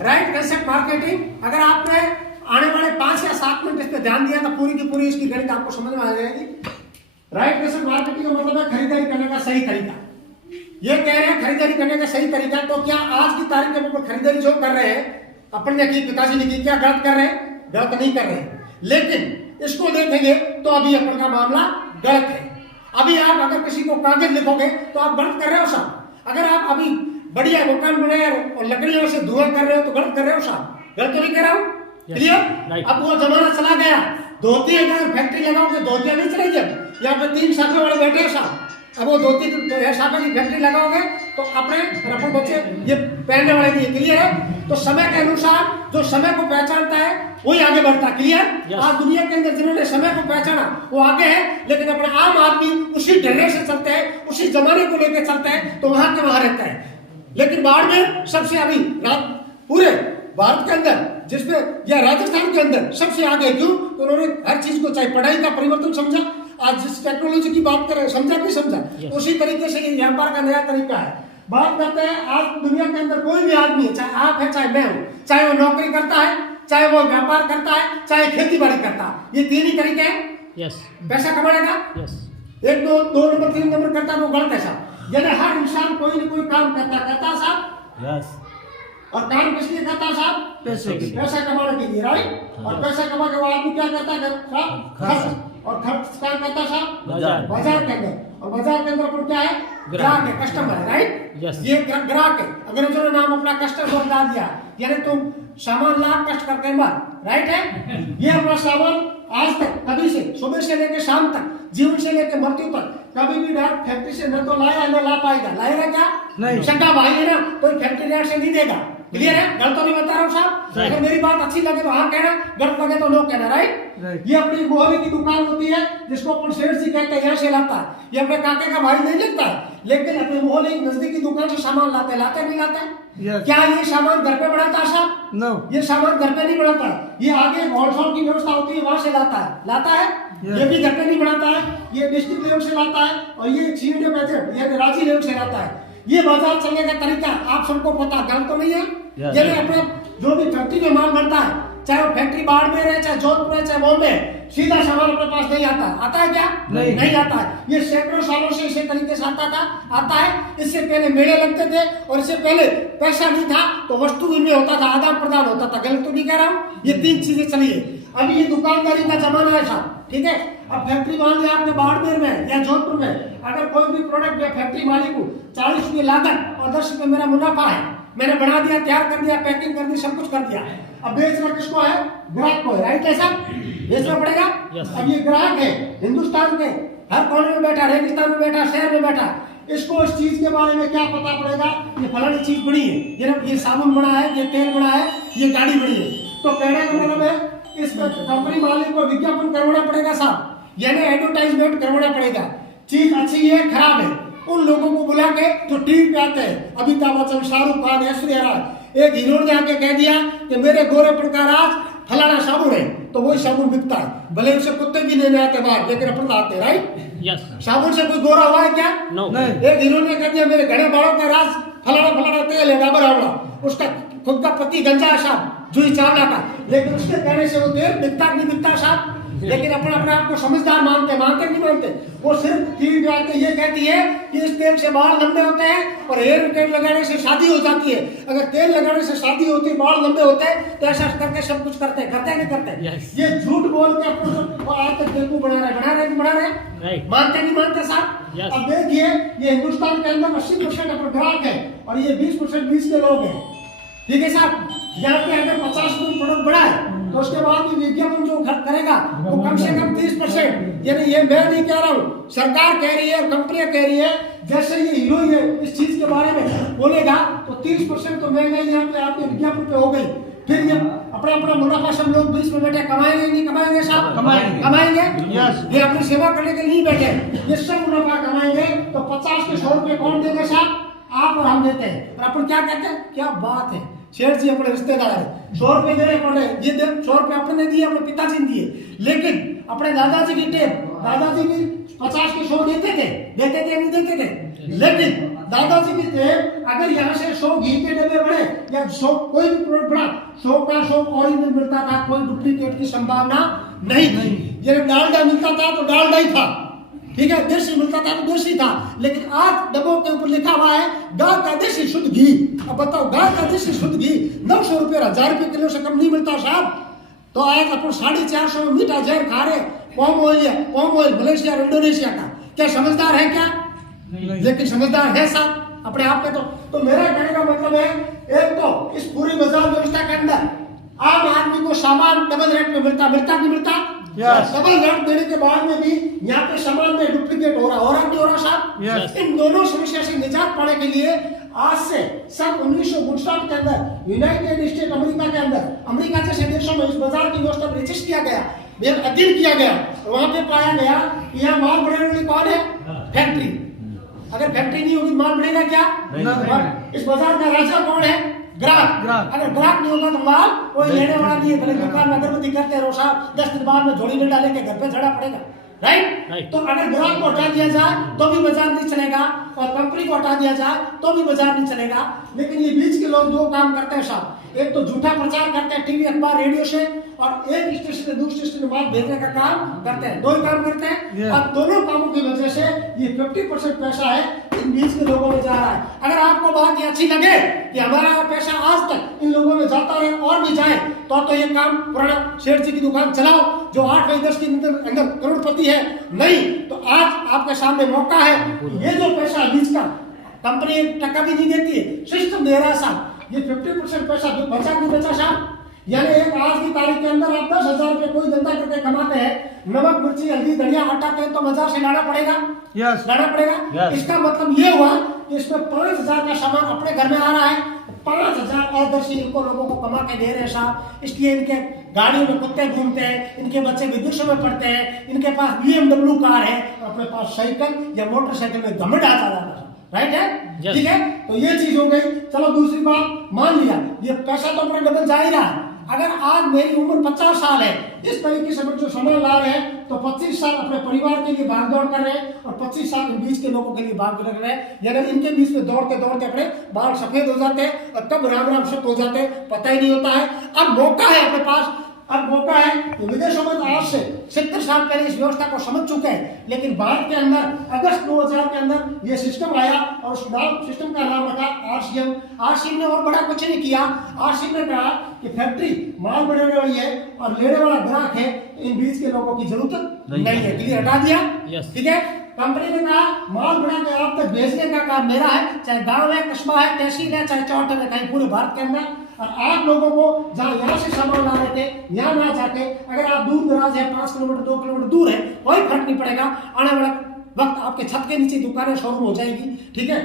Right concept marketing, अगर आपने आने वाले 5 या 7 मिनट इस पे ध्यान दिया तो पूरी की पूरी इसकी गणित आपको समझ में आ जाएगी। राइट कंसेप्ट मार्केटिंग का मतलब है खरीदारी करने का सही तरीका। ये कह रहे हैं खरीदारी करने का सही तरीका, तो क्या आज की तारीख में ऊपर खरीदारी जो कर रहे हैं अपन ने की, पिताजी ने की, क्या गलत कर रहे हैं? गलत नहीं कर रहे हैं, लेकिन इसको देखेंगे तो अभी अपन का मामला गलत है। अभी आप अगर किसी को कागज लिखोगे तो आप गलत कर रहे हो साहब। अगर आप अभी बढ़िया मकान बनाए और लकड़ियों से धुआं कर रहे हो तो गलत कर रहे हो साहब। गलत तो नहीं कर रहा हूँ, क्लियर? अब वो जमाना चला गया, धोती अगर फैक्ट्री लगाओगे धोतियां नहीं चलेगी। अब यहाँ पे 3 साफे वाले बैठे हैं साहब, अब वो धोती साफे की फैक्ट्री लगाओगे तो अपने रफड़ बच्चे ये पहनने वाले नहीं, क्लियर है? तो समय के अनुसार जो समय को पहचानता है वही आगे बढ़ता है, क्लियर? आज दुनिया के अंदर जिन्होंने समय को पहचाना वो आगे है, लेकिन अपना आम आदमी उसी ढंग से चलते हैं, उसी जमाने को लेकर चलता है तो वहां के वहां रहता है। लेकिन बाड़मेर सबसे अभी पूरे भारत के अंदर जिसमें या राजस्थान के अंदर सबसे आगे, क्यों? तो उन्होंने हर चीज को, चाहे पढ़ाई का परिवर्तन समझा, आज जिस टेक्नोलॉजी की बात करें समझा कि समझा, उसी तरीके से ये व्यापार का नया तरीका है। बात करते हैं आज दुनिया के अंदर कोई भी आदमी है, चाहे आप है चाहे मैं हूं, चाहे वो नौकरी करता है, चाहे वो व्यापार करता है, चाहे खेती बाड़ी करता है, ये 3 ही तरीके हैं पैसा कमाने का। 1 2 नंबर 3 नंबर करता है वो गलत है साहब। यानी हर इंसान कोई न कोई काम करता साहब। और काम किस लिए करता साहब? पैसा कमाने के लिए, राइट? और पैसा कमा के वो आदमी क्या करता है साहब? खर्च। और खर्च क्या करता साहब? बाजार के अंदर। और बाजार के अंदर अपन क्या है? ग्राहक है, कस्टमर है, राइट? ये ग्राहक है। अंग्रेजों ने नाम अपना कस्टमर बता दिया, यानी तुम सामान ला कष्ट करके मार, राइट है? ये अपना सामान आज तक कभी से सुबह से लेकर शाम तक, जीवन से लेकर मृत्यु तक कभी भी डायरेक्ट फैक्ट्री से न तो लाया न ला पाएगा। लाएगा क्या? नहीं। शंका भाई है ना, कोई फैक्ट्री डायरेक्ट से नहीं देगा, क्लियर है? गलत तो नहीं बता रहा हूँ साहब। अगर मेरी बात अच्छी लगे तो हाँ कहना, गलत लगे तो नो कहना, राइट? ये अपनी मोहल्ले की दुकान होती है जिसको अपन सेठ जी कहते हैं, यहाँ से लाता है। ये अपने काके का भाई नहीं लगता है, लेकिन अपने मोहल्ले की नजदीकी दुकान से सामान लाते नहीं लाते? क्या ये सामान घर पे बनाता है साहब? नो, ये सामान घर पे नहीं बनाता। ये आगे होलसेल की व्यवस्था होती है, वहां से लाता है। ये भी घर पे नहीं बनाता है, ये डिस्ट्रिक्ट लेवल से लाता है, और ये सीनियर मेजर ये राज्य लेवल से लाता है। ये बाजार चलने का तरीका आप सबको पता, गलत तो नहीं है? यानी अपने जो भी फैक्ट्री में माल बनता है, चाहे वो फैक्ट्री बाड़मेर है, चाहे जोधपुर है, चाहे बॉम्बे, सीधा सामान अपने पास नहीं आता है क्या? नहीं आता है। ये सैकड़ों सालों से इसी तरीके से आता है। इससे पहले मेले लगते थे और इससे पहले पैसा नहीं था तो वस्तु विनिमय होता था, आदान प्रदान होता था। गलत तो नहीं कह रहा हूँ? ये 3 चीजें चली है। अभी ये दुकानदारी का जमाना है साहब, ठीक है? अब फैक्ट्री मान लिया आपने बाड़मेर में या जोधपुर में, अगर कोई भी प्रोडक्ट या फैक्ट्री मालिक को 40 रुपये लागत और 10 रुपये मेरा मुनाफा है, मैंने बना दिया, तैयार कर दिया, पैकिंग कर दी, सब कुछ कर दिया। अब बेचना किसको है? ग्राहक को है, राइट है साहब? बेचना पड़ेगा। अब ये ग्राहक है हिंदुस्तान के हर कोने में बैठा, रेगिस्तान में बैठा, शहर में बैठा, इसको इस चीज के बारे में क्या पता पड़ेगा? ये फलानी चीज बड़ी है, ये साबुन बना है, ये तेल बना है, ये गाड़ी बड़ी है। तो कहने का मतलब है इस कंपनी मालिक को विज्ञापन करवाना पड़ेगा साहब, यानी एडवर्टाइजमेंट करवाना पड़ेगा। चीज अच्छी है खराब है, उन लोगों को बुला के जो टीवी पे आते हैं, अमिताभ बच्चन, शाहरुख खान, ऐश्वर्या राय, एक हीरो ने आके कह दिया कि मेरे गोरेपन का राज फलाना साबुन है, तो वही साबुन बिकता है। भले उसे कुत्ते भी लेने आते बाहर, लेकिन अपन आते, राइट? साबुन से कोई गोरा हुआ है क्या? नहीं। एक हीरो ने कह दिया मेरे घने बालों का राज फलाना तेल है, डाबर आंवला, उसका खुद का पति गंजा है साहब, जूही चावला का, लेकिन उसके कहने से वो तेल बिकता नहीं बिकता साहब। लेकिन अपने आप को समझदार मानते नहीं मानते। वो सिर्फ टीवी पे आके ये कहती है कि इस तेल से बाल लंबे होते हैं और हेयर तेल लगाने से शादी हो जाती है। अगर तेल लगाने से शादी होती है, बाल लंबे होते हैं, तो ऐसा करके सब कुछ करते नहीं करते। ये झूठ बोल के अपने आज तक बेवकूफ बना रहे, मानते नहीं मानते साहब। अब देखिए ये हिंदुस्तान के अंदर 80% अपने ग्राहक है और ये 20% बीच के लोग हैं, ठीक है साहब? यहाँ पे अगर 50% प्रोडक्ट बढ़ा है तो उसके बाद भी विज्ञापन जो करेगा वो कम से कम 30%, यानी ये मैं नहीं कह रहा हूँ, सरकार कह रही है और कंपनियां कह रही है। जैसे ये हीरो है इस चीज के बारे में बोलेगा तो 30% तो महंगाई यहाँ पे आपके विज्ञापन पे हो गई। फिर ये अपना मुनाफा सब लोग 20 में बैठे कमाएंगे नहीं कमाएंगे साहब? कमाएंगे। ये अपनी सेवा करने के लिए नहीं बैठे, ये सब मुनाफा कमाएंगे। तो 50 के 100 रुपये कौन देंगे साहब? आप और हम देते हैं। और अपन क्या कहते हैं? क्या बात है, शेर जी अपने रिश्तेदार है, 100 रुपये दे रहे पड़ रहे, ये 100 रुपये अपने दिए, अपने पिताजी ने दिए, लेकिन अपने दादाजी की टेप, दादाजी भी 50 के 100 देते थे नहीं देते थे, लेकिन दादाजी की टेप अगर यहाँ से 100 घी के डब्बे बढ़े या क्या 100 कोई भी प्रोडक्ट बना 100 का 100 ओरिजिनल मिलता था, कोई डुप्लीकेट की संभावना नहीं थी। जब डालडा मिलता था तो डालडा ही था, ठीक है, देशी मिलता था तो देशी था। लेकिन आज डब्बों के ऊपर लिखा हुआ है गाय का देशी शुद्ध घी। अब बताओ, गाय का देशी शुद्ध घी 900 रुपये 1000 रुपये किलो से कम नहीं मिलता साहब। तो आज अपन 450 में मीठा जहर खा रहे, पॉम ऑयल मलेशिया और इंडोनेशिया का। क्या समझदार है क्या? लेकिन समझदार है साहब अपने आप में। तो मेरा कहने का मतलब है, एक तो इस पूरी बाजार व्यवस्था के अंदर आम आदमी को सामान डबल रेट में मिलता कि मिलता? डबल रेट देने के बाद में भी यहाँ पे सामान में डुप्लीकेट हो रहा नहीं हो रहा साहब? इन दोनों समस्या से निजात पाने के लिए आज से सन 1959 के अंदर यूनाइटेड स्टेट अमेरिका के अंदर, अमेरिका जैसे देशों में इस बाजार की व्यवस्था में रजिस्टर किया गया, अध्ययन किया गया। वहां पे पाया गया कि यहाँ माल बढ़ाने वाली कौन है? फैक्ट्री। अगर फैक्ट्री नहीं होगी माल बढ़ेगा क्या? इस बाजार का राजा कौन है? ग्राहक। अगर ग्राहक नहीं होगा तो माल कोई लेने वाला नहीं है। भले दुकान में अगरबत्ती करते रहो साहब, 10 दिन बाद में झोली में डाले के घर पे चढ़ा पड़ेगा, राइट? तो अगर ग्राहक को हटा दिया जाए तो भी बाजार नहीं चलेगा, और कंपनी को हटा दिया जाए तो भी बाजार नहीं चलेगा। लेकिन ये बीच के लोग दो काम करते हैं साहब, एक तो झूठा प्रचार करते हैं टीवी अखबार रेडियो से, और एक स्टेशन से दूसरे स्टेशन में माल भेजने का काम करते हैं। दो ही काम करते हैं, और दोनों कामों की वजह से ये 50% पैसा है इन बीच के लोगों में जा रहा है। अगर आपको बात ये अच्छी लगे कि हमारा पैसा आज तक इन लोगों में जाता रहे और भी जाए, तो ये काम पुराना सेठ जी की दुकान चलाओ जो 8 या 10 के अंदर करोड़पति है। नहीं तो आज आपके सामने मौका है, ये जो पैसा बीच का कंपनी टका भी नहीं देती है, सिस्टम दे रहा है साहब। ये 50% पैसा बचा नहीं बचा साहब? यानी एक आज की तारीख के अंदर आप 10,000 रुपये कोई धंधा करके कमाते हैं, नमक मिर्ची हल्दी धनिया आटा तेल तो बाजार से लाना पड़ेगा, लाना पड़ेगा। इसका मतलब ये हुआ कि इसमें 5,000 का सामान अपने घर में आ रहा है, 5,000 और दर्शी इनको लोगों को कमा के दे रहे हैं साहब। इसलिए इनके गाड़ियों में कुत्ते घूमते हैं, इनके बच्चे विदेशों में पढ़ते हैं, इनके पास BMW कार है, अपने पास साइकिल या मोटरसाइकिल में घमंड आ जा रहा है, राइट है? ठीक है, तो ये चीज हो गई। चलो दूसरी बात, मान लिया ये पैसा तो अपना डबल जा ही रहा है। अगर आज मेरी उम्र 50 साल है, इस तरीके से जो सामान ला रहे हैं तो 25 साल अपने परिवार के लिए भाग दौड़ कर रहे हैं, और 25 साल बीच के लोगों के लिए भाग दौड़ कर रहे हैं। यानी इनके बीच में दौड़ते दौड़ते अपने बाल सफेद हो जाते हैं, और कब राम राम सत हो जाते हैं पता ही नहीं होता है। अब मौका है अपने पास, अब मौका है कि विदेशों में आज से 70 साल पहले इस व्यवस्था को समझ चुके हैं, लेकिन भारत के अंदर अगस्त 2000 के अंदर ये सिस्टम आया, और उस सिस्टम का नाम रखा RCM। RCM ने और बड़ा कुछ नहीं किया। RCM ने कहा कि फैक्ट्री माल बढ़ाने वाली है और लेने वाला ग्राहक है, इन बीच के लोगों की जरूरत नहीं है, क्लियर, हटा दिया। ठीक है, कंपनी ने कहा माल बढ़ा के आप तक भेजने का काम मेरा है, चाहे गांव है, कस्बा है, तहसील है, चाहे चौट है, कहीं पूरे भारत के अंदर। और आप लोगों को जहाँ यहाँ से सामान ला रहे थे, यहाँ ना जाके अगर आप दूर दराज है, 5 किलोमीटर 2 किलोमीटर दूर है, कोई फर्क नहीं पड़ेगा। आने वाला वक्त आपके छत के नीचे दुकानें शोरूम हो जाएगी, ठीक है,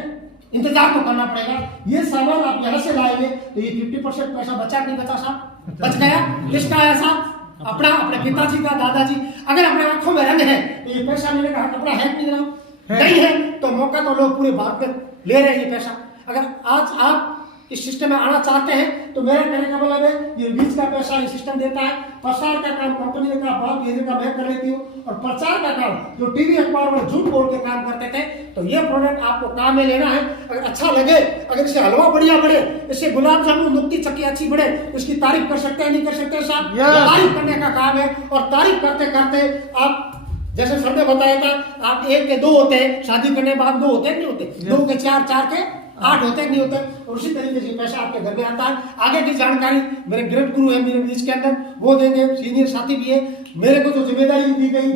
इंतजार तो करना पड़ेगा। ये सामान आप यहाँ से लाएंगे तो ये 50% पैसा बचा नहीं बचा साहब? बच गया। किसका है साहब? अपना, अपने पिताजी का, दादाजी। अगर अपने आंखों में रंग है तो ये पैसा लेने का हक अपना है कि नहीं है? तो मौका तो लोग पूरे भारत में ले रहे हैं ये पैसा। अगर आज आप इस सिस्टम में आना चाहते हैं तो मेरा कहने का मतलब है ये बीच का पैसा ये सिस्टम देता है, प्रसार का काम कंपनी ने कहा बात भेजने का मैं कर लेती हूँ, और प्रचार का काम जो टीवी अखबार में झूठ बोल के काम करते थे, तो ये प्रोडक्ट आपको काम में लेना है। अगर अच्छा लगे, अगर इससे हलवा बढ़िया बढ़े, इससे गुलाब जामुन नुक्ती चक्की अच्छी बढ़े, उसकी तारीफ कर सकते हैं नहीं कर सकते साहब? तारीफ करने का काम है, और तारीफ करते करते आप जैसे सर ने बताया था, आप 1 के 2 होते हैं, शादी करने के बाद 2 होते नहीं होते, 2 के 4, 4 के 8 होते नहीं होते, और उसी तरीके से पैसा आपके घर में आता है। आगे की जानकारी मेरे ग्रेट गुरु है मेरे बीच के अंदर, वो देंगे, सीनियर साथी भी है। मेरे को जो जिम्मेदारी दी गई,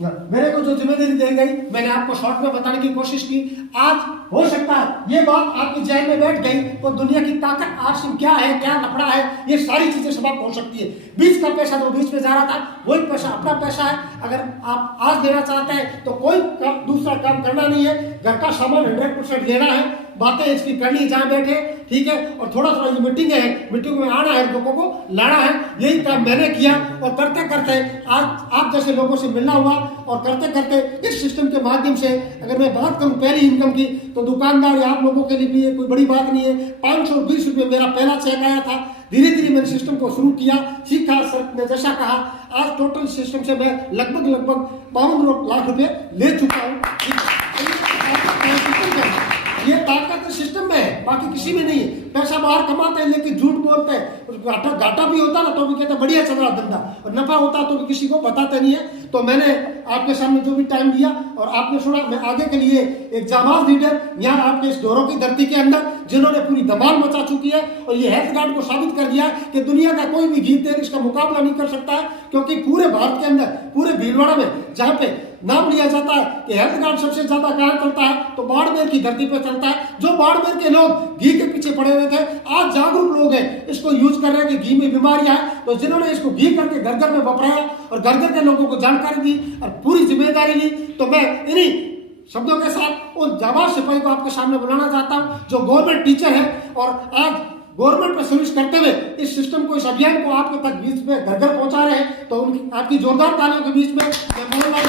मैंने मैंने आपको शॉर्ट में बताने की कोशिश की। आज हो सकता है ये बात आपकी जहन में बैठ गई, तो दुनिया की ताकत RCM क्या है, क्या लफड़ा है, ये सारी चीजें समाप्त हो सकती है। बीच का पैसा जो बीच में जा रहा था, वही पैसा अपना पैसा है। अगर आप आज देना चाहते हैं तो कोई दूसरा काम करना नहीं है, घर का सामान 100% लेना है, बातें इसकी करनी जहाँ बैठे, ठीक है, और थोड़ा थोड़ा ये मीटिंग है, मीटिंग में आना है, लोगों को लाना है। यही काम मैंने किया, और करते करते आज आप जैसे लोगों से मिलना हुआ, और करते करते इस सिस्टम के माध्यम से अगर मैं बात करूं पहली इनकम की, तो दुकानदार या आप लोगों के लिए कोई बड़ी बात नहीं है। 520 रुपये मेरा पहला चेक आया था। धीरे धीरे मैंने सिस्टम को शुरू किया, सीखा, सर ने जैसा कहा, आज टोटल सिस्टम से मैं लगभग 52 लाख रुपए ले चुका हूँ। ये ताकत सिस्टम में है, बाकी किसी में नहीं है। पैसा बाहर कमाते हैं लेकिन झूठ बोलते हैं, घाटा भी होता ना तो भी कहते हैं बढ़िया चल रहा धंधा, और नफा होता तो भी किसी को बताते नहीं है। तो मैंने आपके सामने जो भी टाइम दिया और आपने सुना, मैं आगे के लिए एक जाबाज लीडर यहाँ आपके इस डोरों की धरती के अंदर जिन्होंने पूरी धमाल मचा चुकी है, और ये हेल्थ गार्ड को साबित कर दिया कि दुनिया का कोई भी गीत इसका मुकाबला नहीं कर सकता है। क्योंकि पूरे भारत के अंदर, पूरे भीलवाड़ा में जहाँ पे नाम लिया जाता है कि हेल्थ गार्ड सबसे ज्यादा कहाँ चलता है, तो बाड़मेर की धरती पर चलता है। जो बाड़मेर के लोग घी के पीछे पड़े हुए थे, आज जागरूक लोग हैं, इसको यूज कर रहे हैं कि घी में बीमारियां हैं। तो जिन्होंने इसको घी करके घर घर में बपराया और घर घर के लोगों को जानकारी दी और पूरी जिम्मेदारी ली, तो मैं इन्हीं शब्दों के साथ उन जाबाज सिपाही को आपके सामने बुलाना चाहता हूं जो गवर्नमेंट टीचर है और आज गवर्नमेंट में सर्विस करते हुए इस सिस्टम को, इस अभियान को आपके तक बीच में घर घर पहुंचा रहे हैं। तो उनकी आपकी जोरदार तालियों के बीच में मैं मोहनलाल